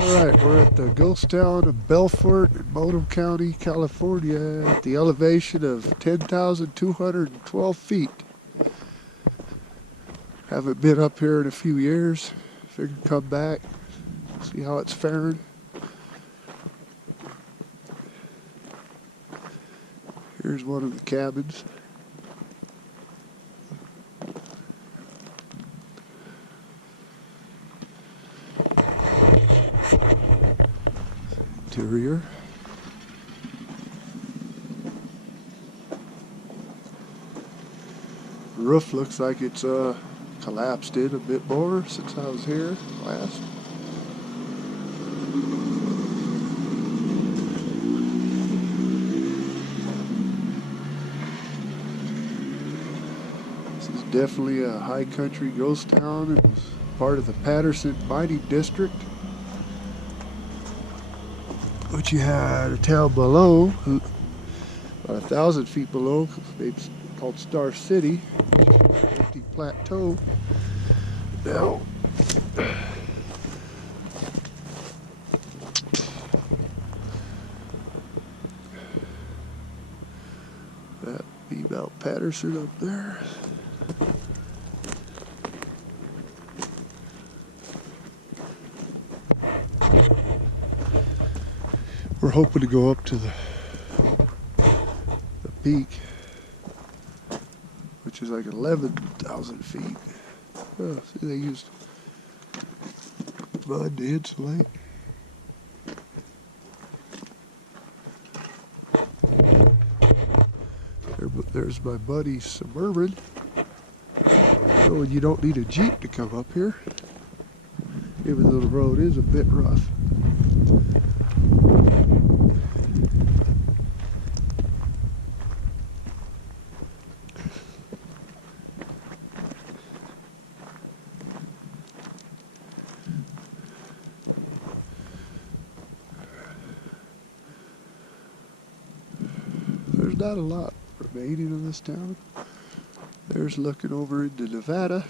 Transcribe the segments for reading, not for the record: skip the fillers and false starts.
Alright, we're at the ghost town of Belfort in Monroe County, California, at the elevation of 10,212 feet. Haven't been up here in a few years. Figured come back, see how it's faring. Here's one of the cabins. Interior. The roof looks like it's collapsed in a bit more since I was here last. This is definitely a high country ghost town. It was part of the Patterson Mining District, which you had a town below, about 1,000 feet below, it's called Star City, empty plateau. Now, that be Mount Patterson up there. We're hoping to go up to the peak, which is like 11,000 feet. Oh, see, they used mud to insulate. There's my buddy's Suburban. So you don't need a Jeep to come up here, even though the road is a bit rough. There's not a lot remaining of this town. There's looking over into Nevada.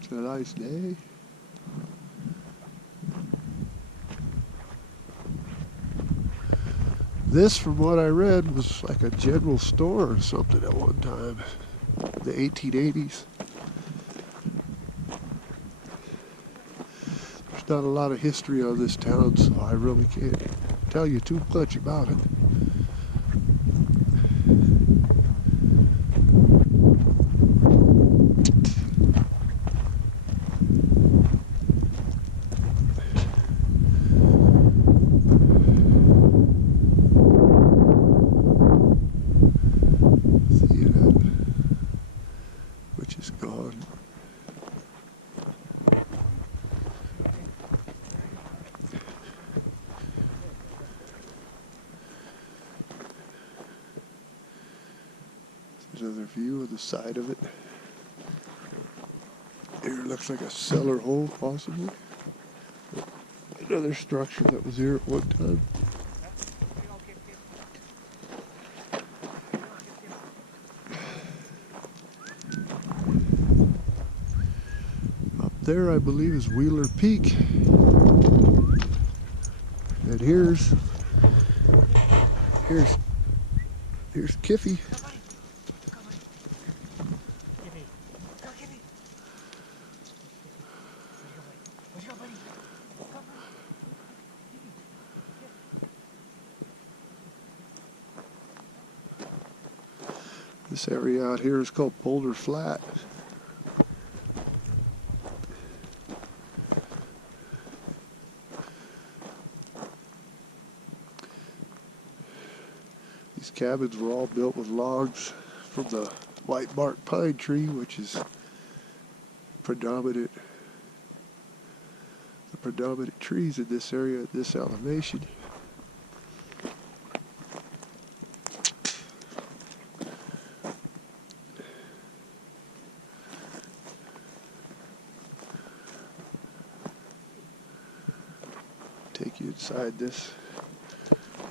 It's a nice day. This, from what I read, was like a general store or something at one time, in the 1880s. There's not a lot of history on this town, so I really can't tell you too much about it. See that, which is gone. Another view of the side of it. Here looks like a cellar hole, possibly. Another structure that was here at one time. Up there, I believe, is Wheeler Peak. And here's Kiffy. This area out here is called Boulder Flat. These cabins were all built with logs from the white bark pine tree, which is the predominant trees in this area at this elevation. Take you inside this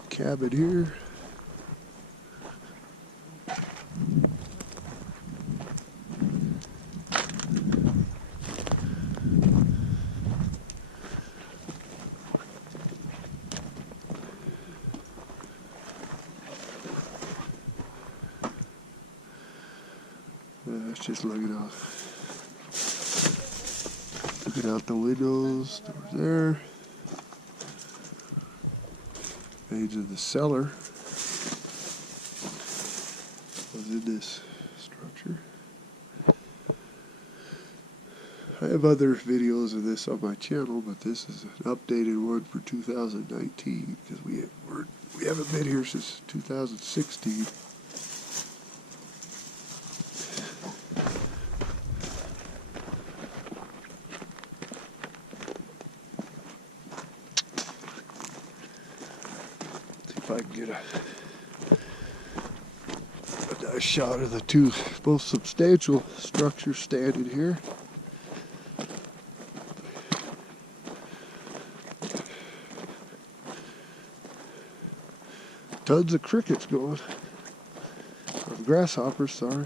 cabin here. just looking out the windows. Doors there. Remains of the cellar was in this structure. I have other videos of this on my channel, but this is an updated one for 2019 because we haven't been here since 2016. See if I can get a nice shot of the two both substantial structures standing here. Tons of crickets going. Or grasshoppers, sorry.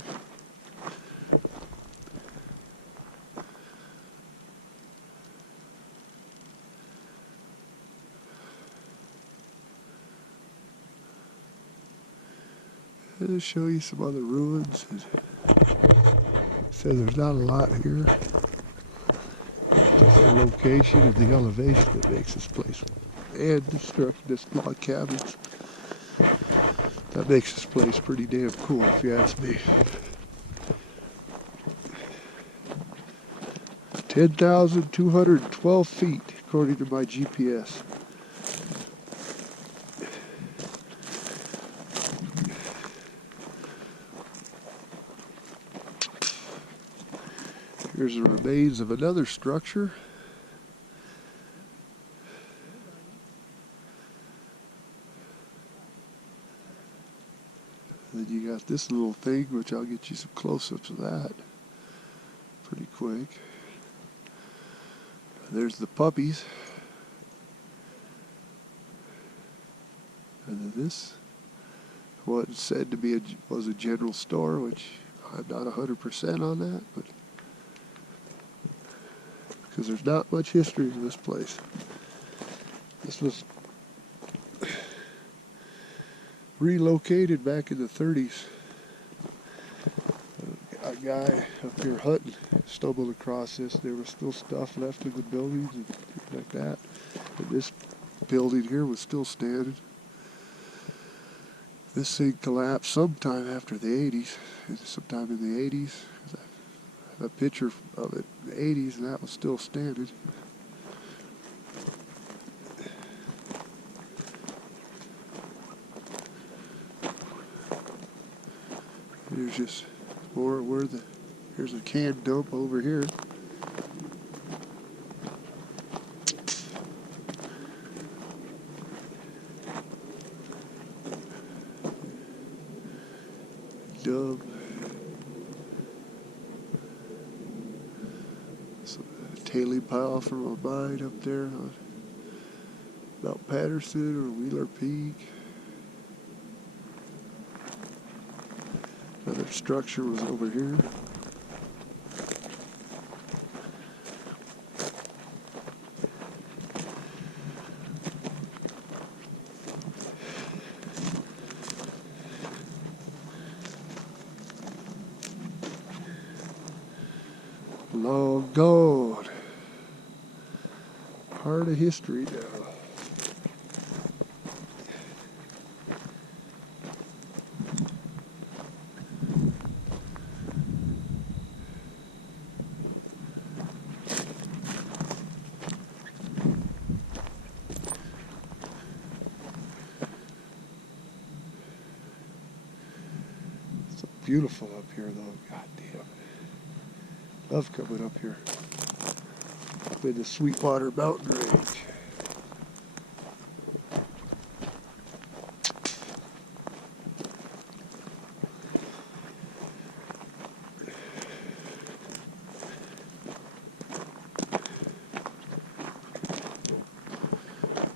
I'll show you some other ruins. Said there's not a lot here. Just the location and the elevation that makes this place, and this log cabins. That makes this place pretty damn cool, if you ask me. 10,212 feet, according to my GPS. Here's the remains of another structure. Then you got this little thing, which I'll get you some close-ups of that pretty quick. There's the puppies. And then this, what said to be was a general store, which I'm not 100% on that, but because there's not much history to this place. This was relocated back in the 30s. A guy up here hunting stumbled across this. There was still stuff left in the buildings and things like that. And this building here was still standing. This thing collapsed sometime after the 80s, sometime in the 80s. I have a picture of it in the 80s, and that was still standing. There's just more here's a can dump over here. Dump. A tailing pile from a mine up there on Mount Patterson or Wheeler Peak. Another structure was over here. Long gone. Part of history now. Beautiful up here, though. God damn. Love coming up here. In the Sweetwater Mountain Range.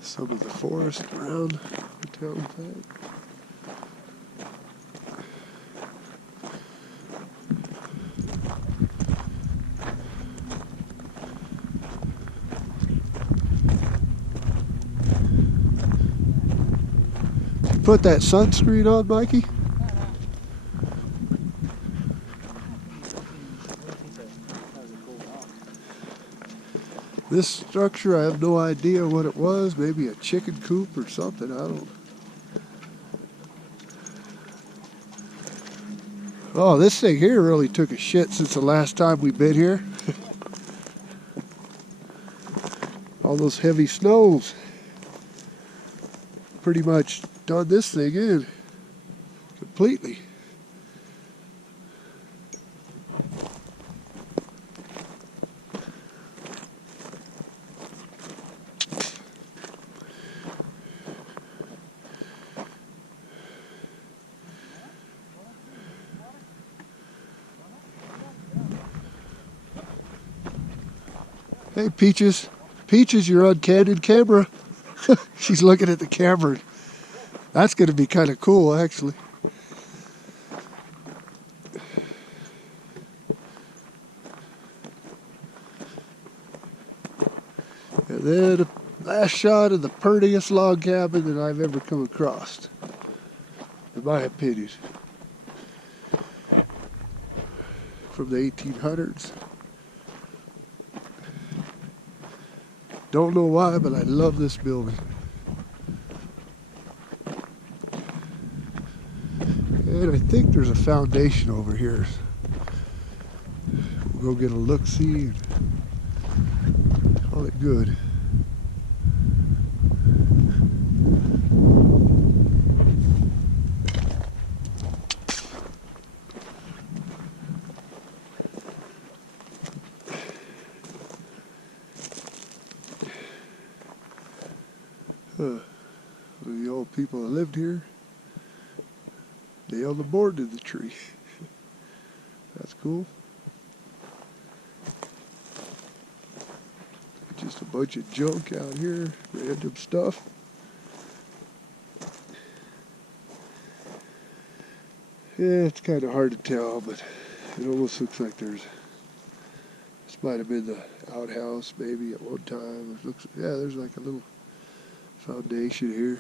Some of the forest around the town site. Put that sunscreen on, Mikey? This structure, I have no idea what it was. Maybe a chicken coop or something. I don't. Oh, this thing here really took a shit since the last time we've been here. All those heavy snows pretty much done this thing in completely. Hey, Peaches. Peaches, you're on candid camera. She's looking at the camera. That's going to be kind of cool, actually. And then a last shot of the prettiest log cabin that I've ever come across, in my opinion. From the 1800s. Don't know why, but I love this building. And I think there's a foundation over here. We'll go get a look-see and call it good. The old people that lived here, nailed the board to the tree. That's cool. Just a bunch of junk out here, random stuff. Yeah, it's kind of hard to tell, but it almost looks like this might have been the outhouse maybe at one time. It looks, yeah, there's like a little foundation here.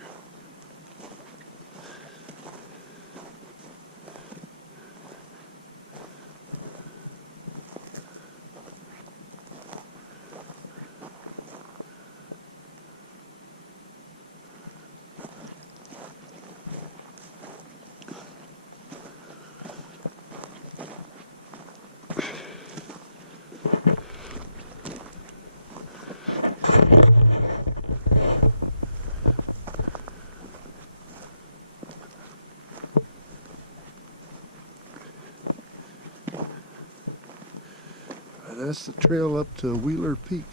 That's the trail up to Wheeler Peak,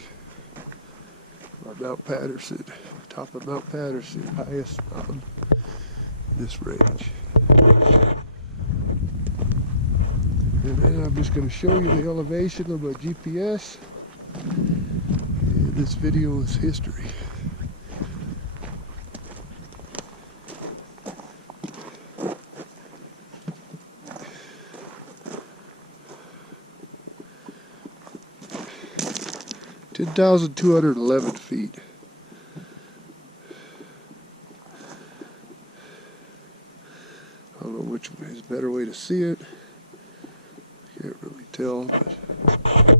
or Mount Patterson, top of Mount Patterson, highest mountain in this range. And then I'm just going to show you the elevation of my GPS, and this video is history. Ten 10,211 feet. I don't know which way is a better way to see it. Can't really tell, but